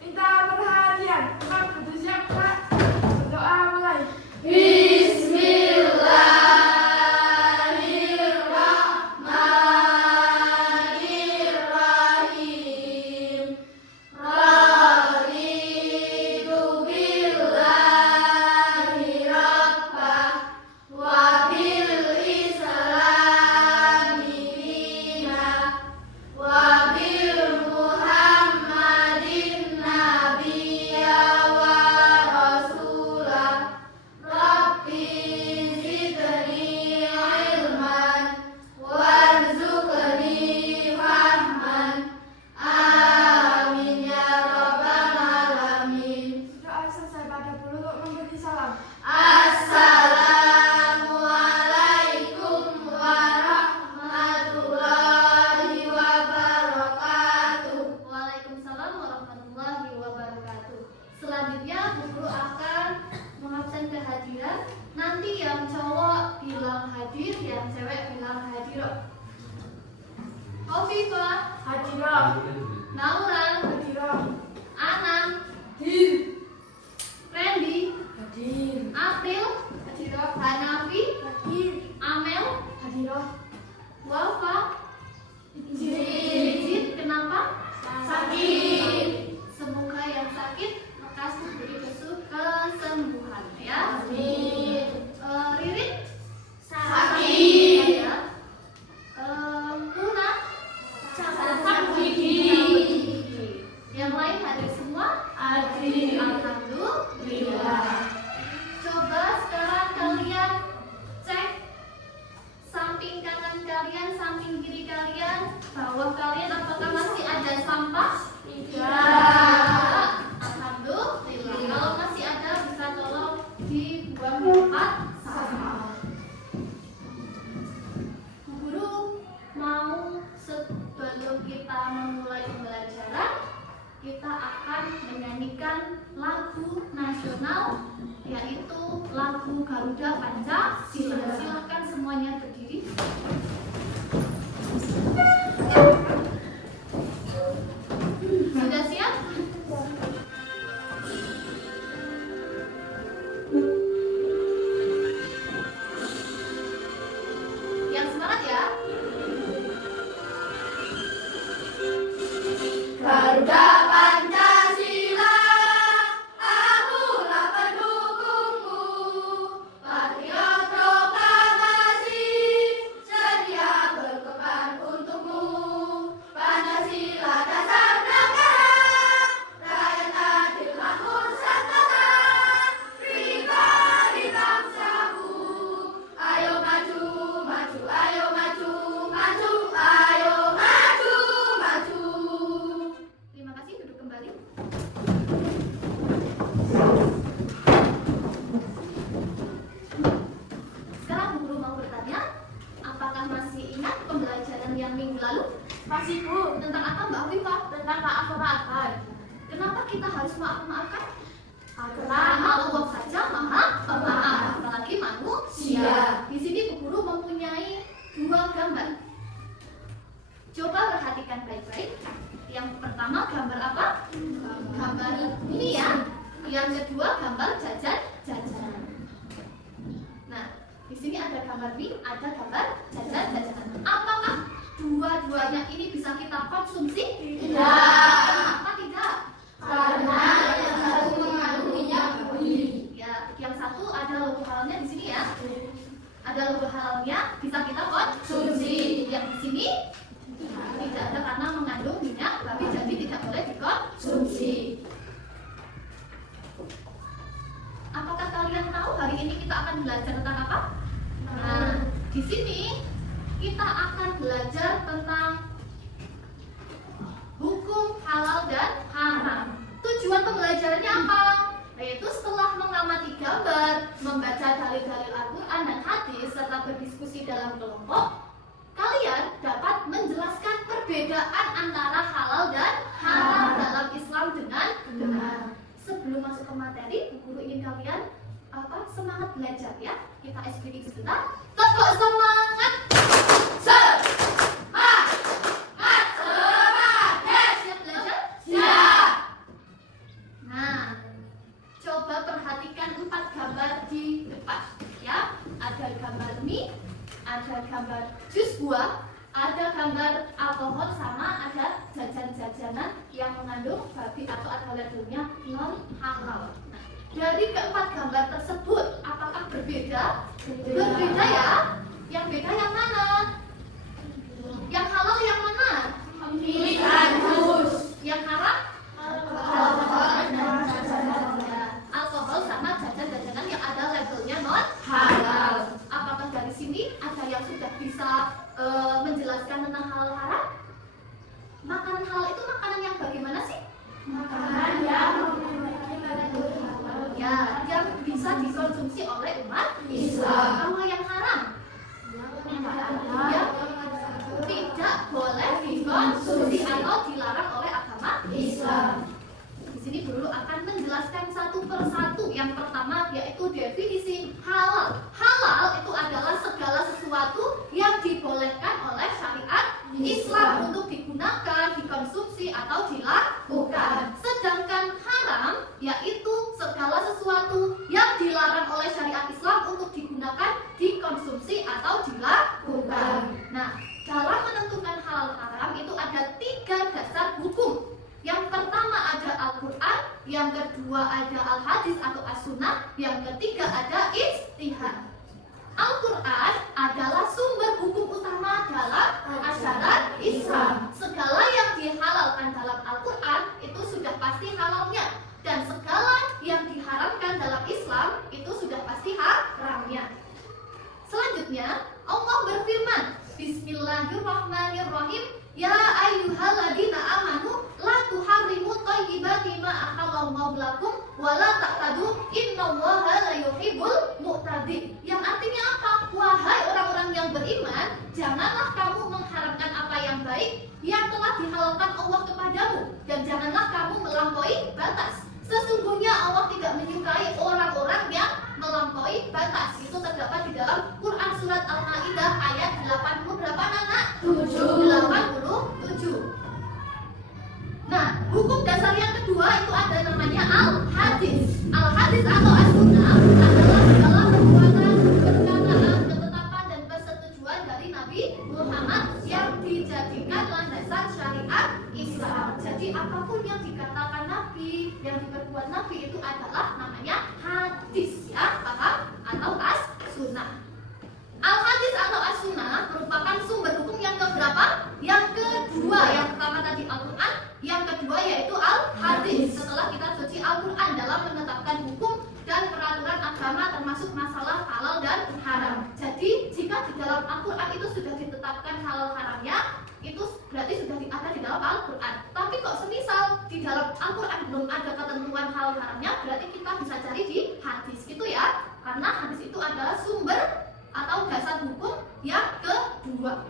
Minta perhatian, Pak butuh siap Pak. Berdoa mulai. Bismillahirrahmanirrahim. Raditu billahi rabbah wa bil islami dina wa bil muhammadin nabiyya wa rasulah. Rabbi zidni ilman warzuqni fahman. Amin ya rabbal alamin. Doa selesai pada peluluk memberi salam. Assalamualaikum warahmatullahi wabarakatuh. Waalaikumsalam warahmatullahi wabarakatuh. Selanjutnya Bu Guru akan mengabsen kehadiran. Nanti yang cowok bilang hadir, yang cewek bilang hadiroh. Hovifah, Hadirah. Nauran, Hadirah. Anam, Hadir. Randy, Hadir. April, Hadirah. Hanafi, Hadir. Amel, Hadirah. Wafa. Izin, kenapa? Sakit. Semoga yang sakit lekas diberi kesembuhan ya. Amin. Ririn, Sakit. ya. Luna, Sakit gigi. Yang lain hadir semua? Hadir. Alhamdulillah. Coba sekarang kalian cek samping kanan kalian, samping kiri kalian, bawah kalian apakah masih ada sampah? Tidak. Alhamdulillah. Kalau masih ada bisa tolong dibuang di tempat sampah. Bu Guru mau sebelum kita memulai pembelajaran, kita akan menyanyikan lagu nasional, yaitu lagu Garuda Pancasila. Silakan semuanya berdiri. Sudah siap? Yang semangat ya. Garuda Pancasila, akulah pendukungmu. Patriot proklamasi, sedia berkorban untukmu. Pancasila dasar negara, rakyat adil makmur sejahtera. Pribadi bangsaku, ayo maju, maju, ayo maju, maju, ayo maju, maju. Terima kasih, duduk kembali. Sekarang Bu Guru mau bertanya, apakah masih ingat pembelajaran yang minggu lalu? Masih Bu. Tentang apa Mbak Afifah? Tentang maaf-maafan. Kenapa kita harus maaf-maafkan? Karena Allah saja maha pemaaf, apalagi manusia. Di sini Bu Guru mempunyai dua gambar. Coba perhatikan baik-baik. Yang pertama gambar apa? Gambar ini ya. Yang kedua gambar jajan-jajanan. Nah, di sini ada gambar mie, ada gambar jajan-jajanan. Apakah dua-duanya ini bisa kita konsumsi? Tidak. Kenapa tidak? Karena yang satu mengandung minyak bumi. Ya, yang satu ada logo halalnya di sini ya. Ada logo halalnya, bisa kita konsumsi. Yang di sini tidak ada karena mengandung minyak babi, jadi tidak boleh dikonsumsi. Apakah kalian tahu hari ini kita akan belajar tentang apa? Nah, di sini kita akan belajar tentang hukum halal dan haram. Tujuan pembelajarannya apa? Yaitu setelah mengamati gambar, membaca dalil-dalil Al-Quran dan hadis, serta berdiskusi dalam kelompok, kalian dapat menjelaskan perbedaan antara halal dan haram dalam Islam dengan benar. Sebelum masuk ke materi, Bu Guru ingin kalian semangat belajar ya. Kita SPD sebentar. Tepuk semangat. Semangat. Siap belajar? Siap. gambar jus buah, ada gambar alkohol, sama ada jajan-jajanan yang mengandung babi atau ada labelnya non halal. Nah, dari keempat gambar tersebut, apakah berbeda? Berbeda ya. Yang beda yang mana? Yang halal yang mana? Jus. Yang haram? Alkohol sama jajan-jajanan yang ada labelnya non halal. Apakah dari sini ada yang sudah bisa menjelaskan tentang halal haram? Makanan halal itu makanan yang bagaimana sih? Makanan yang yang bisa dikonsumsi oleh umat Islam. Kalau yang haram, yang tidak boleh dikonsumsi atau dilarang oleh agama Islam. Di sini Guru akan menjelaskan satu persatu. Yang pertama yaitu definisi halal. Halal itu adalah segala sesuatu yang dibolehkan oleh syariat Islam untuk digunakan, dikonsumsi atau dilakukan. Sedangkan haram yaitu segala sesuatu yang dilarang oleh syariat Islam untuk digunakan, dikonsumsi atau dilakukan. Nah, dalam menentukan halal haram itu ada 3 dasar hukum. Yang pertama ada Al-Quran, yang kedua ada Al-Hadis atau As-Sunnah, yang ketiga ada ijtihad. Al-Quran adalah sumber hukum utama dalam ajaran Islam. Segala yang dihalalkan dalam Al-Quran itu sudah pasti halalnya, dan segala yang diharamkan dalam Islam itu sudah pasti haramnya. Selanjutnya Allah berfirman, Bismillahirrahmanirrahim, Ya ayyuhalladzina amanu la tuharrimu thayyibati ma ahallallahu lakum wa la taqtadu innallaha la yuhibbul mu'tadin. Yang artinya apa? Wahai orang-orang yang beriman, janganlah kamu mengharamkan apa yang baik yang telah dihalalkan Allah kepadamu, dan janganlah kamu melampaui batas. Sesungguhnya Allah tidak menyukai orang-orang yang melampaui batas. Itu terdapat di dalam Quran surat Al-Maidah ayat 80 berapa anak? 87. Nah, hukum dasar yang kedua itu ada namanya Al-Hadis. Al-Hadis atau As-Sunnah adalah segala perbuatan, perkataan, ketetapan dan persetujuan dari Nabi Muhammad yang dijadikan landasan syariat Islam. Jadi apapun yang dikatakan Nabi, yang diperbuat Nabi itu adalah namanya hadis, ya, paham? Atau As-Sunnah. Al-Hadis atau As-Sunnah merupakan sumber hukum yang keberapa? Yang kedua. Yang pertama tadi Al-Quran, yang kedua yaitu Al-Hadis. Setelah kita suci Al-Quran dalam menetapkan hukum dan peraturan agama termasuk masalah halal dan haram. Jadi jika di dalam Al-Quran itu sudah ditetapkan halal haramnya, itu berarti sudah ada di dalam Al-Quran. Tapi kok semisal di dalam Al-Quran belum ada ketentuan halal haramnya, berarti kita bisa cari di hadis, gitu ya. Karena hadis itu adalah sumber atau dasar hukum yang kedua.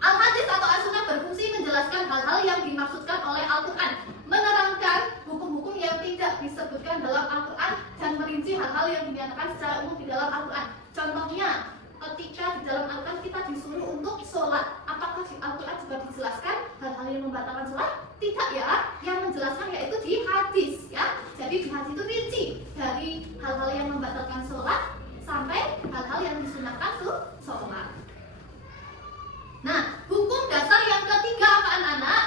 Al-Hadis atau As-Sunnah berfungsi menjelaskan hal-hal yang dimaksudkan oleh Al-Quran, menerangkan hukum-hukum yang tidak disebutkan dalam Al-Quran, dan merinci hal-hal yang dinyatakan secara umum di dalam Al-Quran. Contohnya, ketika di dalam Al-Quran kita disuruh untuk sholat, apakah di Al-Quran juga dijelaskan hal-hal yang membatalkan sholat? Tidak, ya. Yang menjelaskan yaitu di hadis, ya. Jadi di hadis itu rinci dari hal-hal yang membatalkan sholat sampai hal-hal yang disunahkan sholat. Nah, hukum dasar yang ketiga apa anak-anak?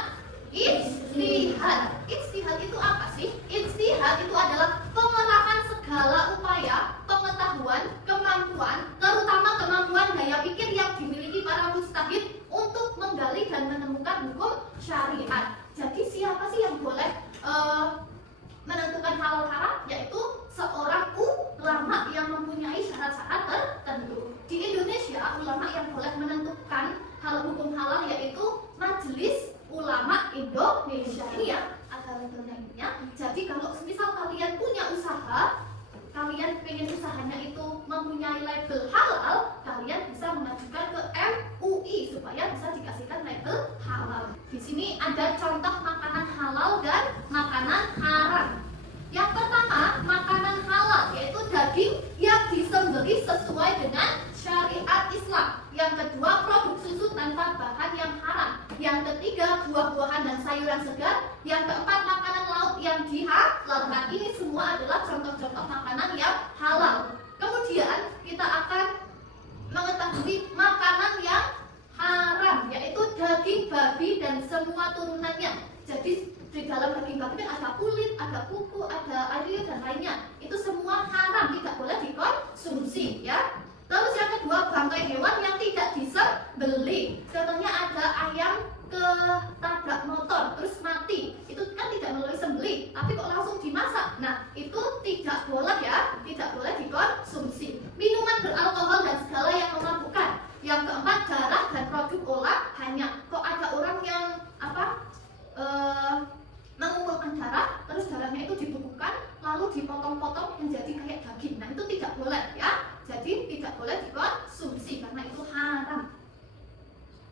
Ijtihad. Ijtihad itu apa sih? Ijtihad itu adalah pengerahan segala upaya, pengetahuan, kemampuan, terutama kemampuan daya pikir yang dimiliki para mujtahid untuk menggali dan menemukan hukum syariat. Jadi siapa sih yang boleh menentukan halal haram? Yaitu seorang ulama yang mempunyai syarat-syarat tertentu. Di Indonesia, ulama yang boleh menentukan hukum halal yaitu Majelis Ulama Indonesia. Ini ya, ada labelnya ininya. Jadi kalau misal kalian punya usaha, kalian pengen usahanya itu mempunyai label halal, kalian bisa mengajukan ke MUI supaya bisa dikasihkan label halal. Di sini ada contoh makanan halal dan makanan haram. Yang pertama, makanan halal yaitu daging yang disembelih sesuai dengan syariat Islam. Yang kedua, produk susu tanpa bahan yang haram. Yang ketiga, buah-buahan dan sayuran segar. Yang keempat, makanan laut yang dihalalkan. Ini semua adalah contoh-contoh makanan yang halal. Kemudian kita akan mengelabui makanan yang haram, yaitu daging babi dan semua turunannya. Jadi di dalam daging babi kan ada kulit, ada kuku, ada air dan lainnya. Itu semua haram, tidak boleh dikonsumsi ya. Terus yang kedua, bangkai hewan yang tidak disembelih. Contohnya ada ayam ketabrak motor terus mati, itu kan tidak melalui sembelih, tapi kok langsung dimasak. Nah, itu tidak boleh ya, tidak boleh dikonsumsi. Minuman beralkohol dan segala yang memabukkan. Yang keempat, darah dan produk olahannya. Kok ada orang yang mengumpulkan darah, terus darahnya itu dibekukan, lalu dipotong-potong menjadi kayak daging. Nah, itu tidak boleh ya. Jadi tidak boleh dikonsumsi karena itu haram.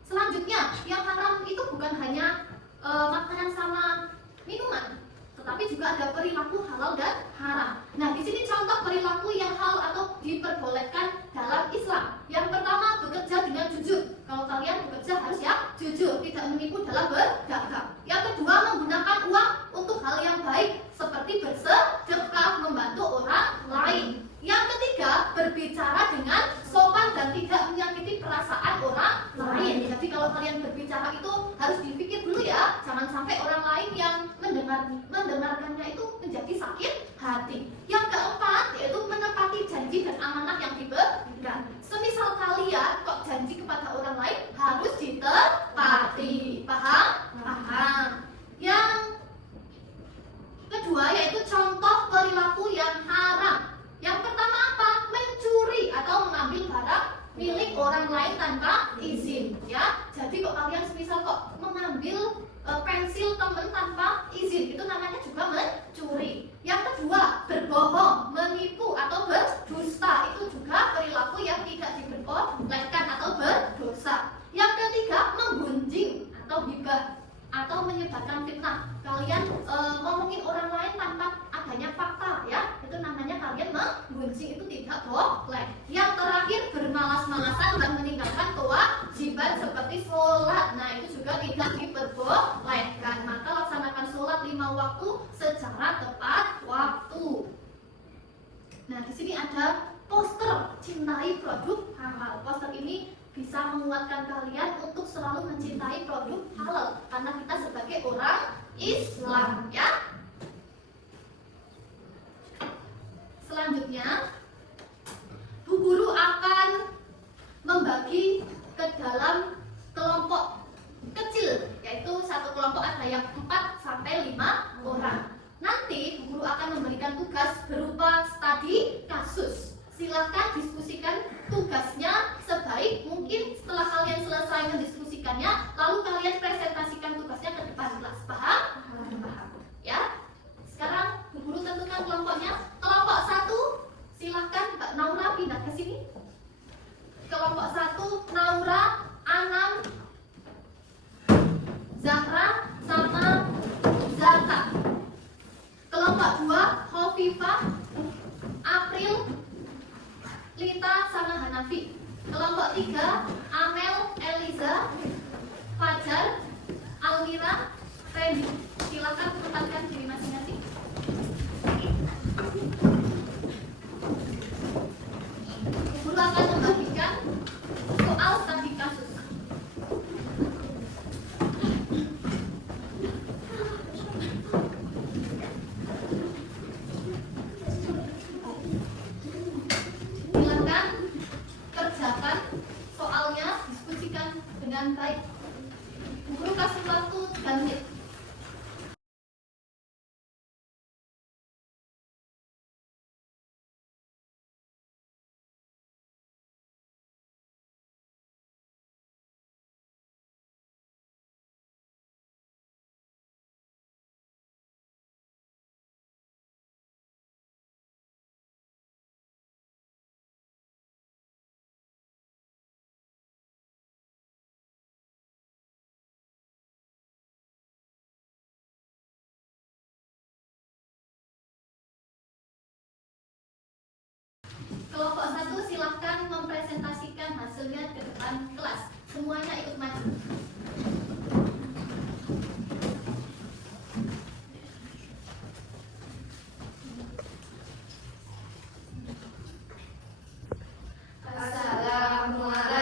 Selanjutnya, yang haram itu bukan hanya makanan sama minuman, tetapi juga ada perilaku halal dan haram. Nah, di sini contoh perilaku yang halal atau diperbolehkan dalam Islam. Yang pertama, bekerja dengan jujur. Kalau kalian bekerja harus ya jujur, tidak menipu dalam berdagang. Yang kedua, menggunakan uang untuk hal yang baik seperti bersedekah, membantu orang lain. Yang ketiga, berbicara dengan sopan dan tidak menyakiti perasaan orang lain. Jadi kalau kalian berbicara itu harus dipikir dulu ya, jangan sampai orang lain yang mendengarkannya itu menjadi sakit hati. Yang keempat, yaitu menepati janji dan amanah yang diberikan. Semisal kalian kok janji kepada orang lain harus ditepati. Paham? Paham. Yang kedua, yaitu contoh perilaku yang haram. Yang pertama apa? Mencuri atau mengambil barang milik orang lain tanpa izin ya. Jadi kok kalian semisal kok mengambil pensil teman tanpa izin, itu namanya juga mencuri. Yang kedua, berbohong, menipu atau berdusta, itu juga perilaku yang tidak diperbolehkan atau berdosa. Yang ketiga, menggunjing atau gibah atau menyebarkan fitnah. Kalian ngomongin orang lain tanpa adanya fakta ya, itu namanya kalian menggunjing, itu tidak boleh. Yang terakhir, bermalas-malasan dan meninggalkan kewajiban seperti sholat. Nah, itu juga tidak diperbolehkan. Maka laksanakan sholat 5 waktu secara tepat waktu. Nah, di sini ada poster cintai produk halal. Poster ini bisa menguatkan kalian untuk selalu mencintai produk halal karena kita sebagai orang Islam ya. Selanjutnya, Bu Guru akan membagi ke dalam kelompok kecil, yaitu satu kelompok ada yang 4 sampai 5 orang. Nanti Bu Guru akan memberikan tugas berupa studi kasus. Silahkan diskusikan tugasnya sebaik mungkin. Setelah kalian selesai mendiskusikannya, lalu kalian presentasikan tugasnya ke depan kelas. Paham? Paham. Ya. Sekarang Bu Guru tentukan kelompoknya. Kelompok 1, silahkan Mbak Naura pindah ke sini. Kelompok 1, Naura, Anam, Zahra, sama Zata. Kelompok 2, Khofifah, April, Lita, sama Hanafi. Kelompok 3, Amel, Eliza, Fajar, Almira, Randy. Silakan tempatkan diri masing-masing. Guru akan membagikan soal studi kasus. Silakan kerjakan soalnya, diskusikan dengan baik. Guru kasih waktu 3 menit. Kelompok 1 silahkan mempresentasikan hasilnya ke depan kelas. Semuanya ikut maju. Assalamualaikum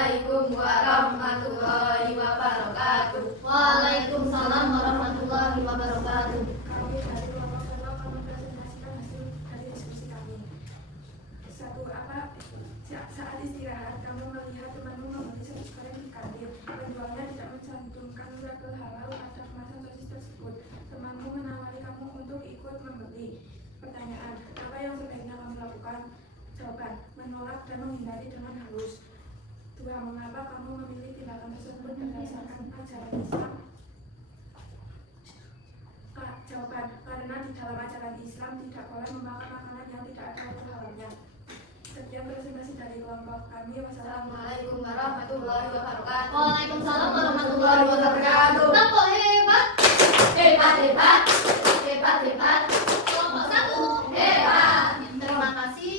mengajarkan ajaran Islam? Jawaban, karena di dalam ajaran Islam tidak boleh memakan makanan yang tidak ada unsur halalnya. Sekian presentasi dari kelompok kami. Wassalamualaikum warahmatullahi wabarakatuh. Waalaikumsalam warahmatullahi wabarakatuh. Kelompok hebat, hebat, hebat, hebat, hebat. Kelompok 1 hebat. Terima kasih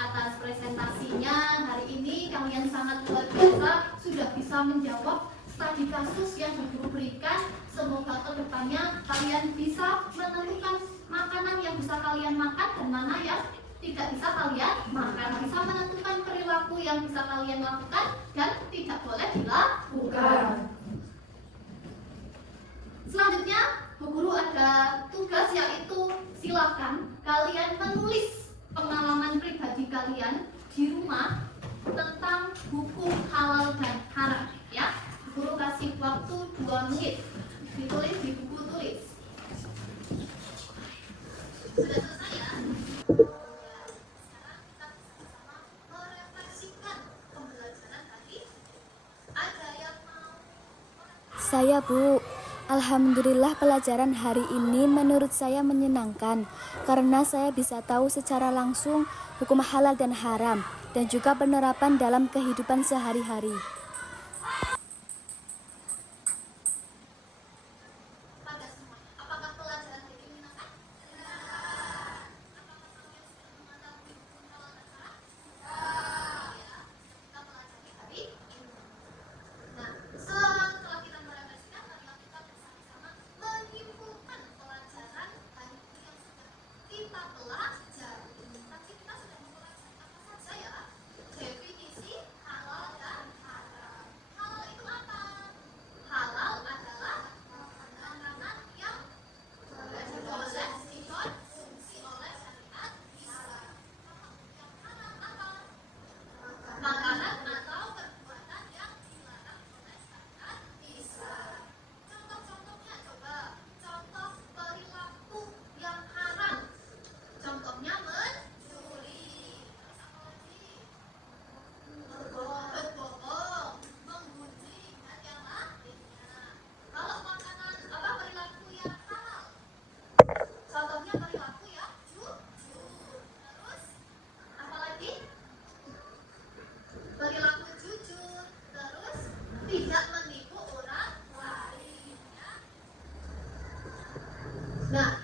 atas presentasinya hari ini. Kalian sangat luar biasa, sudah bisa menjawab studi kasus yang guru berikan. Semoga kedepannya kalian bisa menentukan makanan yang bisa kalian makan dan mana yang tidak bisa kalian makan. Bisa menentukan perilaku yang bisa kalian lakukan dan tidak boleh dilakukan. Selanjutnya, Bu Guru ada tugas, yaitu silakan kalian menulis pengalaman pribadi kalian di rumah tentang hukum halal dan haram. Ya, Bu Guru kasih waktu 2 menit. Ditulis di buku tulis. Sudah selesai ya? Sekarang kita bersama merefleksikan pembelajaran tadi. Ada yang mau? Saya, Bu. Alhamdulillah pelajaran hari ini menurut saya menyenangkan karena saya bisa tahu secara langsung hukum halal dan haram dan juga penerapan dalam kehidupan sehari-hari. Nah,